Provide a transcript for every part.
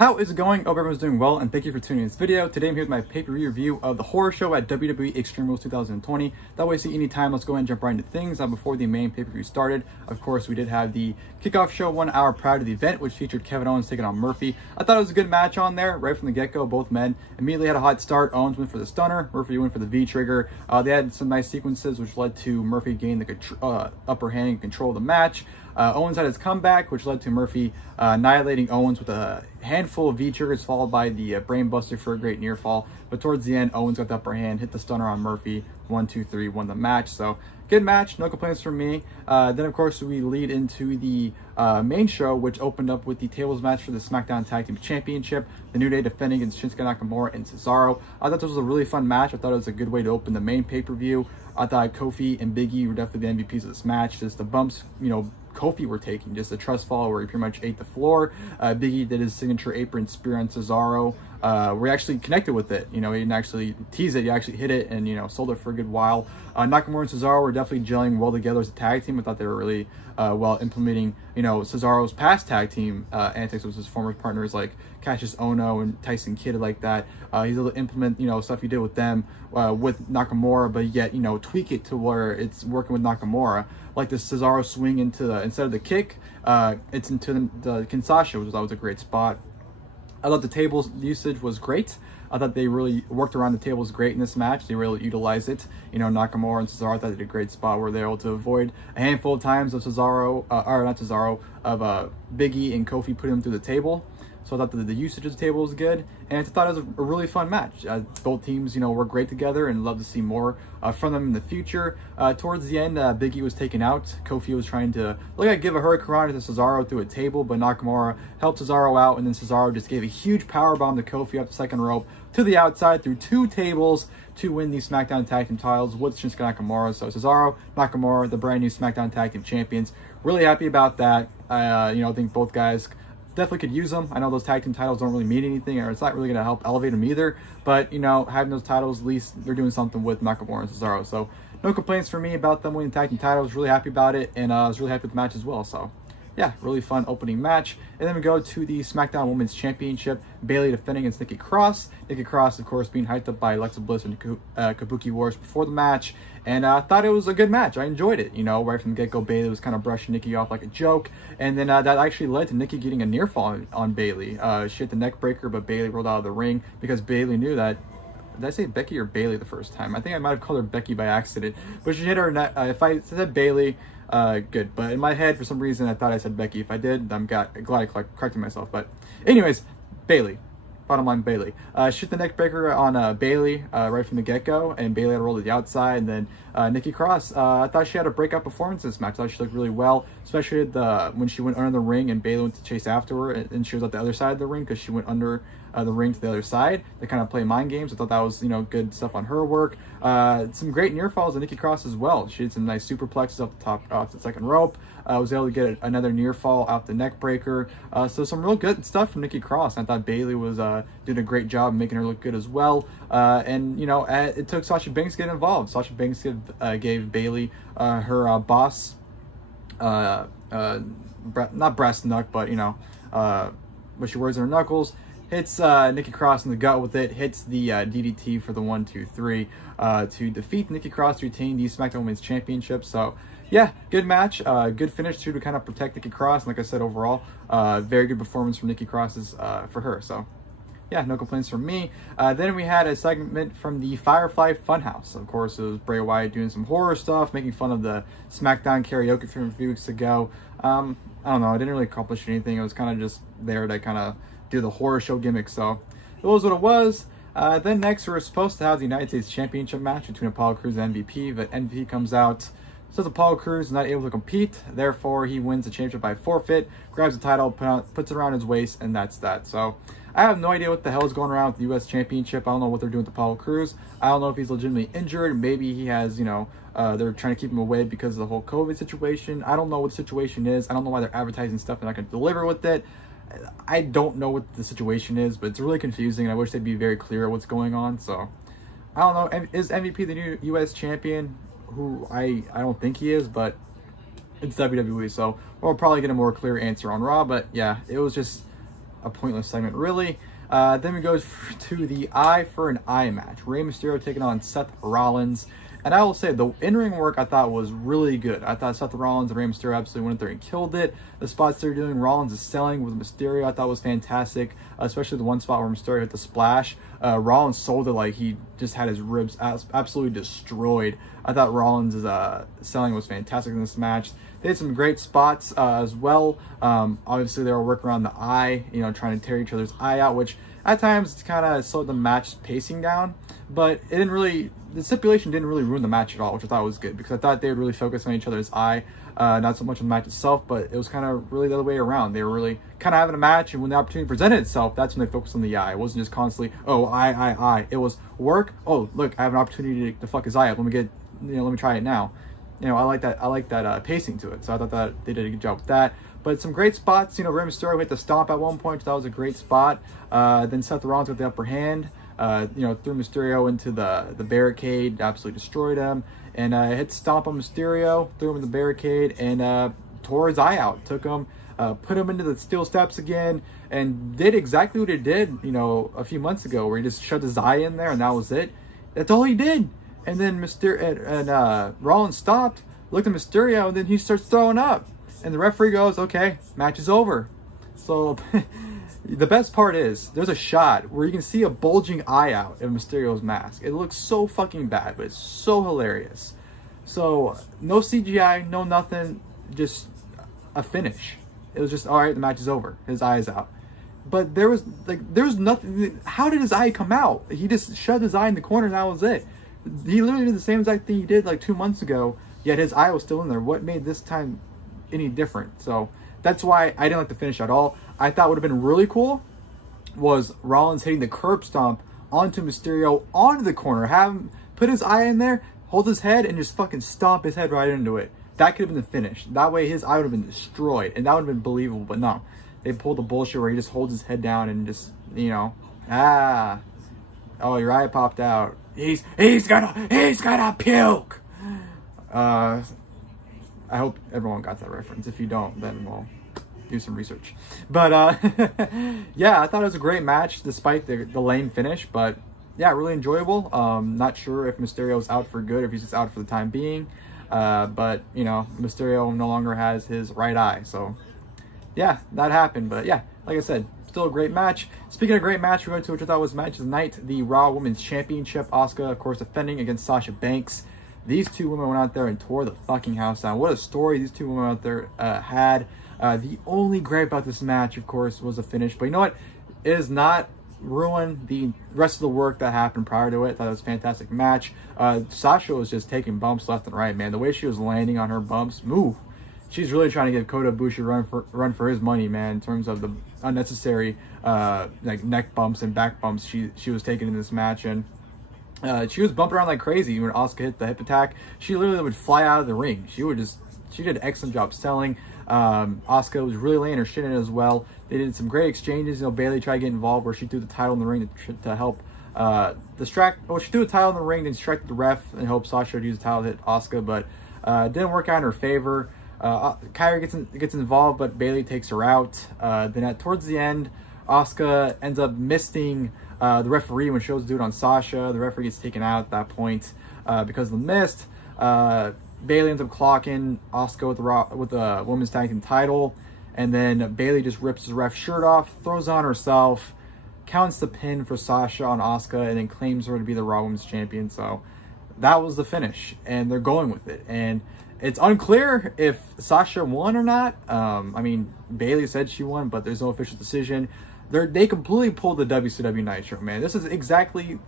How is it going? Hope everyone's doing well, and thank you for tuning in this video. Today I'm here with my pay-per-view review of the horror show at WWE Extreme Rules 2020. That way, see any time, let's go ahead and jump right into things. Before the main pay-per-view started, of course, we did have the kickoff show 1 hour prior to the event, which featured Kevin Owens taking on Murphy. I thought it was a good match on there, right from the get-go. Both men immediately had a hot start. Owens went for the stunner, Murphy went for the V-trigger. They had some nice sequences, which led to Murphy gaining the upper hand and control of the match. Owens had his comeback, which led to Murphy annihilating Owens with a handful of V-triggers, followed by the brain buster for a great near fall. But towards the end, Owens got the upper hand, hit the stunner on Murphy, 1, 2, 3, won the match. So good match, no complaints from me. Then of course we lead into the main show, which opened up with the tables match for the SmackDown Tag Team Championship. The New Day defending against Shinsuke Nakamura and Cesaro. I thought this was a really fun match. I thought it was a good way to open the main pay-per-view. I thought Kofi and Big E were definitely the MVPs of this match. Just the bumps, Kofi were taking, just a trust fall where he pretty much ate the floor. Big E did his signature apron spear on Cesaro. We actually connected with it. He didn't actually tease it. He actually hit it and, sold it for a good while. Nakamura and Cesaro were definitely gelling well together as a tag team. I thought they were really well implementing, Cesaro's past tag team antics with his former partners like Cassius Ohno and Tyson Kidd like that. He's able to implement, stuff he did with them with Nakamura, but yet, tweak it to where it's working with Nakamura. Like the Cesaro swing into instead of the kick, it's into the Kinshasa, which I thought was a great spot. I thought the tables usage was great. I thought they really worked around the tables great in this match. They really utilized it. Nakamura and Cesaro, I thought they did a great spot where they were able to avoid a handful of times of Big E and Kofi putting him through the table. So I thought the usage of the table was good, and I thought it was a really fun match. Both teams, work great together, and love to see more from them in the future. Towards the end, Big E was taken out. Kofi was trying to give a hurricanrana to Cesaro through a table, but Nakamura helped Cesaro out, and then Cesaro just gave a huge powerbomb to Kofi up the second rope to the outside through 2 tables to win the SmackDown Tag Team titles with Shinsuke Nakamura. So Cesaro, Nakamura, the brand new SmackDown Tag Team champions. Really happy about that. I think both guys definitely could use them. I know those tag team titles don't really mean anything, or it's not really going to help elevate them either. But, having those titles, at least they're doing something with Nakamura and Cesaro. So no complaints for me about them winning tag team titles. Really happy about it, and I was really happy with the match as well. So yeah, really fun opening match. And then we go to the SmackDown Women's Championship. Bayley defending against Nikki Cross. Nikki Cross, of course, being hyped up by Alexa Bliss and Kabuki Wars before the match. And I thought it was a good match. I enjoyed it. Right from the get-go, Bayley was kind of brushing Nikki off like a joke. And then that actually led to Nikki getting a near fall on Bayley. She hit the neck breaker, but Bayley rolled out of the ring because Bayley knew that. Did I say Becky or Bayley the first time? I think I might have called her Becky by accident. But she hit her neck. If I said Bayley, good. But in my head, for some reason, I thought I said Becky. If I did, I'm glad I corrected myself. But anyways, Bayley. Bottom line, Bayley. She hit the neck breaker on Bayley right from the get-go, and Bayley had to roll to the outside. And then Nikki Cross, I thought she had a breakout performance in this match. I thought she looked really well, especially when she went under the ring and Bayley went to chase after her, and she was at the other side of the ring because she went under the ring to the other side. They kind of play mind games. I thought that was, good stuff on her work. Some great near falls on Nikki Cross as well. She did some nice superplexes off the top, off the second rope. Was able to get another near fall out the neck breaker. So some real good stuff from Nikki Cross. I thought Bayley was doing a great job making her look good as well. And it took Sasha Banks to get involved. Sasha Banks gave Bayley her boss, not breast knuck, but what she wears in her knuckles. Hits Nikki Cross in the gut with it, hits the DDT for the 1, 2, 3 to defeat Nikki Cross to retain the SmackDown Women's Championship. So yeah, good match, good finish too to kind of protect Nikki Cross. And like I said, overall, very good performance from Nikki Cross's for her. So yeah, no complaints from me. Then we had a segment from the Firefly Funhouse. Of course, it was Bray Wyatt doing some horror stuff, making fun of the SmackDown karaoke from a few weeks ago. I don't know, I didn't really accomplish anything. It was kind of just there to kind of do the horror show gimmick. So it was what it was. Then next, we were supposed to have the United States Championship match between Apollo Crews and MVP, but MVP comes out, says Apollo Crews is not able to compete, therefore he wins the championship by forfeit, grabs the title, puts it around his waist, and that's that. So I have no idea what the hell is going around with the U.S. Championship. I don't know what they're doing with Apollo Crews. I don't know if he's legitimately injured. Maybe he has, they're trying to keep him away because of the whole COVID situation. I don't know what the situation is. I don't know why they're advertising stuff they're not going to deliver with it. I don't know what the situation is, but it's really confusing, and I wish they'd be very clear what's going on. So I don't know. Is MVP the new U.S. champion? Who I don't think he is, but it's WWE, so we'll probably get a more clear answer on Raw. But yeah, it was just a pointless segment, really. Then we go to the eye for an eye match. Rey Mysterio taking on Seth Rollins. And I will say, the in-ring work I thought was really good. I thought Seth Rollins and Rey Mysterio absolutely went in there and killed it. The spots they're doing, Rollins is selling with Mysterio, I thought was fantastic. Especially the one spot where Mysterio hit the splash. Rollins sold it like he just had his ribs absolutely destroyed. I thought Rollins' selling was fantastic in this match. They had some great spots as well. Obviously, they were working around the eye, you know, trying to tear each other's eye out, which at times kind of slowed the match pacing down. But it didn't really, the stipulation didn't really ruin the match at all, which I thought was good, because I thought they would really focus on each other's eye, not so much on the match itself, but it was kind of really the other way around. They were really kind of having a match, and when the opportunity presented itself, that's when they focused on the eye. It wasn't just constantly, oh, eye. It was work. Oh, look, I have an opportunity to fuck his eye up. Let me try it now. You know, I like that pacing to it. So I thought that they did a good job with that. But some great spots. You know, Rey Mysterio hit the stomp at one point. That was a great spot. Then Seth Rollins got the upper hand. You know, threw Mysterio into the barricade, absolutely destroyed him, and hit the stomp on Mysterio, threw him in the barricade, and tore his eye out. Took him, put him into the steel steps again, and did exactly what he did, you know, a few months ago, where he just shoved his eye in there, and that was it. That's all he did. And then Rollins stopped, looked at Mysterio, and then he starts throwing up. And the referee goes, okay, match is over. So the best part is there's a shot where you can see a bulging eye out of Mysterio's mask. It looks so fucking bad, but it's so hilarious. So no CGI, no nothing, just a finish. It was just, all right, the match is over. His eye is out. But there was nothing. How did his eye come out? He just shoved his eye in the corner and that was it. He literally did the same exact thing he did like 2 months ago, yet his eye was still in there. What made this time any different? So that's why I didn't like the finish at all. I thought would have been really cool was Rollins hitting the curb stomp onto Mysterio onto the corner, have him put his eye in there, hold his head, and just fucking stomp his head right into it. That could have been the finish. That way his eye would have been destroyed, and that would have been believable. But no, they pulled the bullshit where he just holds his head down and just, you know, oh, your eye popped out. He's gonna puke. I hope everyone got that reference. If you don't, then we'll do some research. But yeah, I thought it was a great match despite the lame finish. But yeah, really enjoyable. Not sure if Mysterio's out for good, if he's just out for the time being. But you know, Mysterio no longer has his right eye, so yeah, that happened. But yeah, like I said, still a great match. Speaking of great match, we're going to which I thought was match of the night, the Raw Women's Championship. Asuka, of course, defending against Sasha Banks. These two women went out there and tore the fucking house down. What a story these two women out there had. The only gripe about this match, of course, was the finish. But you know what? It does not ruin the rest of the work that happened prior to it. I thought it was a fantastic match. Sasha was just taking bumps left and right, man. The way she was landing on her bumps, she's really trying to give Kota Ibushi a run for his money, man, in terms of the unnecessary like neck bumps and back bumps she was taking in this match. And she was bumping around like crazy when Asuka hit the hip attack. She literally would fly out of the ring. She did an excellent job selling. Asuka was really laying her shit in as well. They did some great exchanges. You know, Bayley tried to get involved where she threw the title in the ring to help distract. Well, she threw the title in the ring, then distracted the ref and hoped Sasha would use the title to hit Asuka, but it didn't work out in her favor. Kyrie gets involved, but Bayley takes her out. Then towards the end, Asuka ends up missing the referee when she goes to do it on Sasha. The referee gets taken out at that point because of the mist. Bayley ends up clocking Asuka with the women's tag team title, and then Bayley just rips the ref's shirt off, throws on herself, counts the pin for Sasha on Asuka, and then claims her to be the Raw Women's Champion. So that was the finish, and they're going with it. And it's unclear if Sasha won or not. I mean, Bayley said she won, but there's no official decision. They completely pulled the WCW Nitro, man. This is exactly...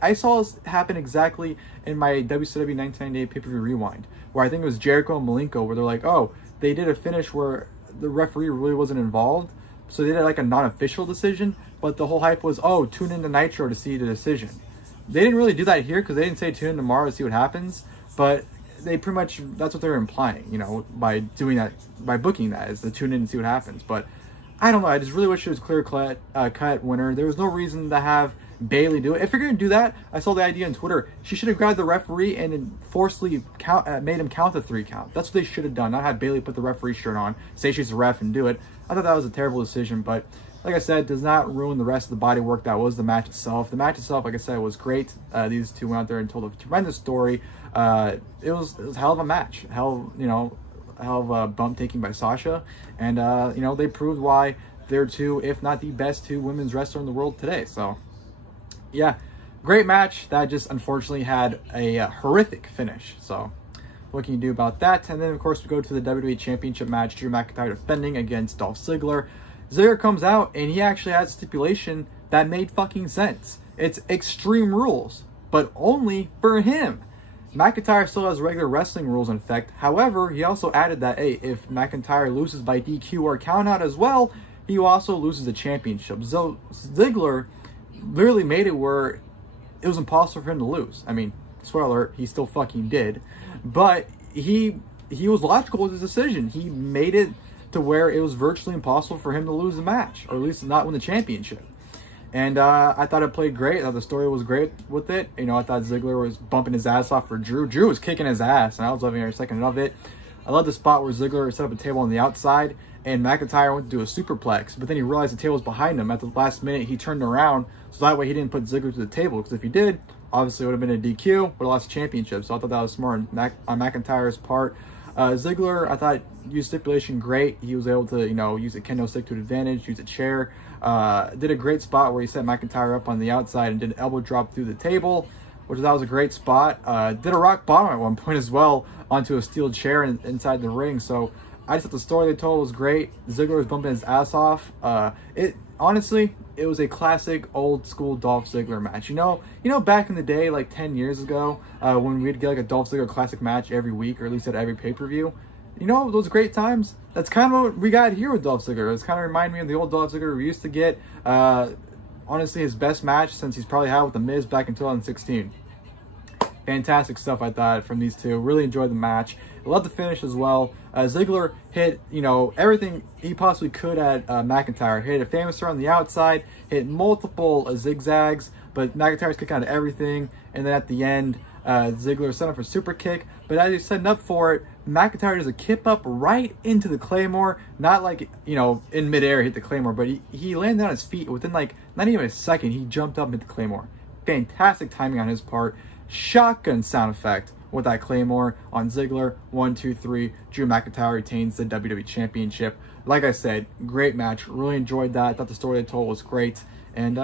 I saw this happen exactly in my WCW 1998 pay-per-view rewind, where I think it was Jericho and Malenko, where they're like, oh, they did a finish where the referee really wasn't involved, so they did like a non-official decision, but the whole hype was, oh, tune into Nitro to see the decision. They didn't really do that here because they didn't say tune in tomorrow to see what happens, but they pretty much, that's what they're implying, you know, by doing that, by booking that, is to tune in and see what happens. But I don't know, I just really wish it was clear-cut winner. There was no reason to have Bayley do it. If you're going to do that, I saw the idea on Twitter, she should have grabbed the referee and then forcefully made him count the 3 count. That's what they should have done, not have Bayley put the referee shirt on, say she's the ref and do it. I thought that was a terrible decision, but like I said, does not ruin the rest of the body work that was the match itself. The match itself, like I said, was great. These two went out there and told a tremendous story. It was a hell of a match. Hell of a bump taking by Sasha. And, they proved why they're two, if not the best two women's wrestler in the world today. So, yeah, great match that just unfortunately had a horrific finish. So, what can you do about that? And then, of course, we go to the WWE Championship match. Drew McIntyre defending against Dolph Ziggler. Ziggler comes out, and he actually has a stipulation that made fucking sense. It's Extreme Rules, but only for him. McIntyre still has regular wrestling rules in effect. However, he also added that, hey, if McIntyre loses by DQ or countout as well, he also loses the championship. So Ziggler literally made it where it was impossible for him to lose. I mean, spoiler alert, he still fucking did. But he was logical with his decision. He made it to where it was virtually impossible for him to lose the match, or at least not win the championship. And I thought it played great. I thought the story was great with it. I thought Ziggler was bumping his ass off for Drew. Drew was kicking his ass, and I was loving every second of it. I love the spot where Ziggler set up a table on the outside, and McIntyre went to do a superplex, but then he realized the table was behind him. At the last minute, he turned around, so that way he didn't put Ziggler to the table, because if he did, obviously it would have been a DQ, would have lost the championship. So I thought that was smart on McIntyre's part. Ziggler, I thought, used stipulation great. He was able to, use a kendo stick to advantage, use a chair. Did a great spot where he set McIntyre up on the outside and did an elbow drop through the table, which that was a great spot. Did a rock bottom at one point as well onto a steel chair inside the ring. So I just thought the story they told was great. Ziggler was bumping his ass off. Honestly, it was a classic old school Dolph Ziggler match. Back in the day, like 10 years ago, when we'd get like a Dolph Ziggler classic match every week, or at least at every pay-per-view. Those great times, that's kind of what we got here with Dolph Ziggler. It's kind of remind me of the old Dolph Ziggler we used to get. Honestly, his best match since he's probably had with The Miz back in 2016. Fantastic stuff, I thought, from these two. Really enjoyed the match. I love the finish as well. Ziggler hit, everything he possibly could at McIntyre. Hit a famous throw on the outside, hit multiple zigzags, but McIntyre's kicking out of everything. And then at the end, Ziggler set up for super kick. But as he's setting up for it, McIntyre does a kip up right into the Claymore. Not like, in midair hit the Claymore, but he landed on his feet within like, not even a second. He jumped up and hit the Claymore. Fantastic timing on his part. Shotgun sound effect with that Claymore on Ziggler. 1, 2, 3. Drew McIntyre retains the WWE Championship. Like I said, great match. Really enjoyed that. Thought the story they told was great. And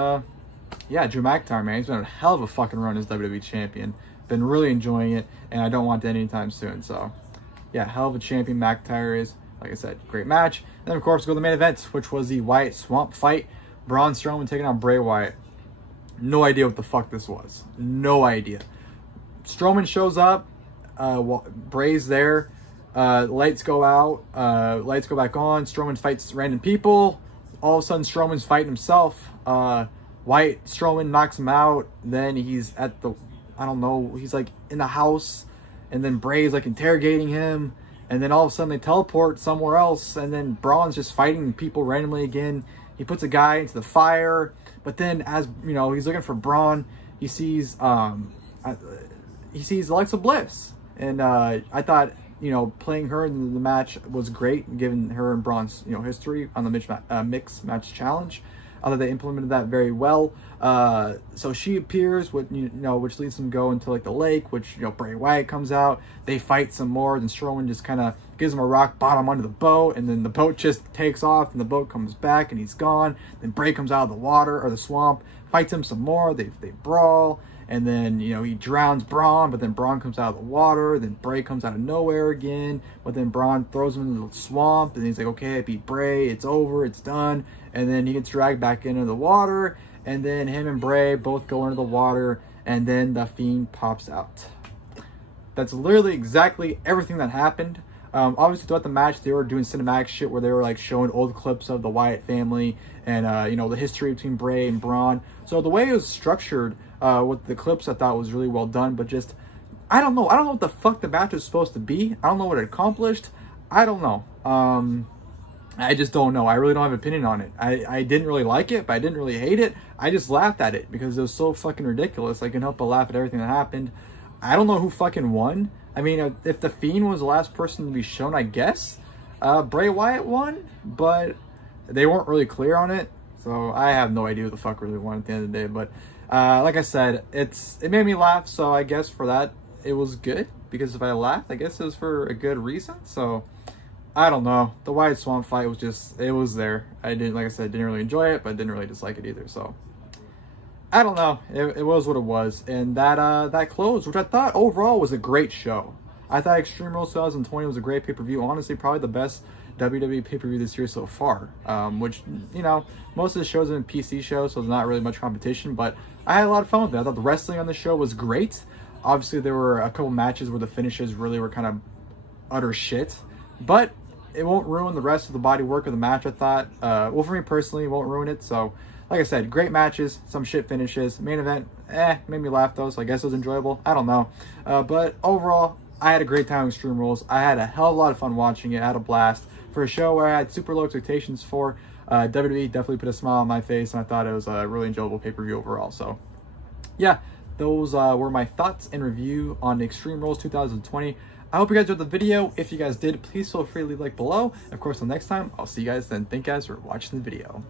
yeah, Drew McIntyre, man, he's been a hell of a fucking run as WWE Champion. Been really enjoying it, and I don't want it anytime soon. So yeah, hell of a champion McIntyre is. Like I said, great match. Then of course go to the main event, which was the Wyatt Swamp fight. Braun Strowman taking on Bray Wyatt. No idea what the fuck this was. No idea. Strowman shows up. Bray's there. Lights go out. Lights go back on. Strowman fights random people. All of a sudden, Strowman's fighting himself. Wyatt Strowman knocks him out. Then he's at the, I don't know, he's like in the house. And then Bray's like interrogating him. And then all of a sudden they teleport somewhere else. And then Braun's just fighting people randomly again. He puts a guy into the fire. But then as, he's looking for Braun, he sees Alexa Bliss. And I thought, playing her in the match was great, given her and Braun's, history on the mixed match challenge. I thought they implemented that very well. So she appears, which leads them to go into like the lake, which, Bray Wyatt comes out. They fight some more. Then Strowman just kind of gives him a rock bottom under the boat. And then the boat just takes off and the boat comes back and he's gone. Then Bray comes out of the water or the swamp, fights him some more. They brawl. And then, he drowns Braun, but then Braun comes out of the water. Then Bray comes out of nowhere again. But then Braun throws him into the swamp. And he's like, okay, I beat Bray. It's over. It's done. And then he gets dragged back into the water. And then him and Bray both go into the water. And then the Fiend pops out. That's literally exactly everything that happened. Obviously, throughout the match, they were doing cinematic shit where they were like showing old clips of the Wyatt family. And, the history between Bray and Braun. So the way it was structured with the clips, I thought was really well done. But just, I don't know what the fuck the match was supposed to be. I don't know what it accomplished. I don't know. I just don't know. I really don't have an opinion on it. I didn't really like it, but I didn't really hate it. I just laughed at it because it was so fucking ridiculous. I couldn't help but laugh at everything that happened. I don't know who fucking won. I mean, if the Fiend was the last person to be shown, I guess Bray Wyatt won, but they weren't really clear on it. So I have no idea who the fuck really won at the end of the day. But like I said, it made me laugh. So I guess for that, it was good. Because if I laughed, I guess it was for a good reason. So I don't know. The Wyatt Swamp fight was just, it was there. I didn't, like I said, didn't really enjoy it, but didn't really dislike it either. So I don't know. It was what it was. And that closed, which I thought overall was a great show. I thought Extreme Rules 2020 was a great pay-per-view. Honestly, probably the best WWE pay-per-view this year so far. Which, you know, most of the shows have been PC shows, so there's not really much competition. But I had a lot of fun with it. I thought the wrestling on the show was great. Obviously, there were a couple matches where the finishes really were kind of utter shit. But it won't ruin the rest of the body work of the match, I thought. Well, for me personally, it won't ruin it. So, like I said, great matches, some shit finishes. Main event, made me laugh though, so I guess it was enjoyable. I don't know. But overall, I had a great time with Extreme Rules. I had a hell of a lot of fun watching it. I had a blast. For a show where I had super low expectations for, WWE definitely put a smile on my face, and I thought it was a really enjoyable pay-per-view overall. So, yeah, those were my thoughts and review on Extreme Rules 2020. I hope you guys enjoyed the video. If you guys did, please feel free to leave a like below. Of course, until next time, I'll see you guys then. Thank you guys for watching the video.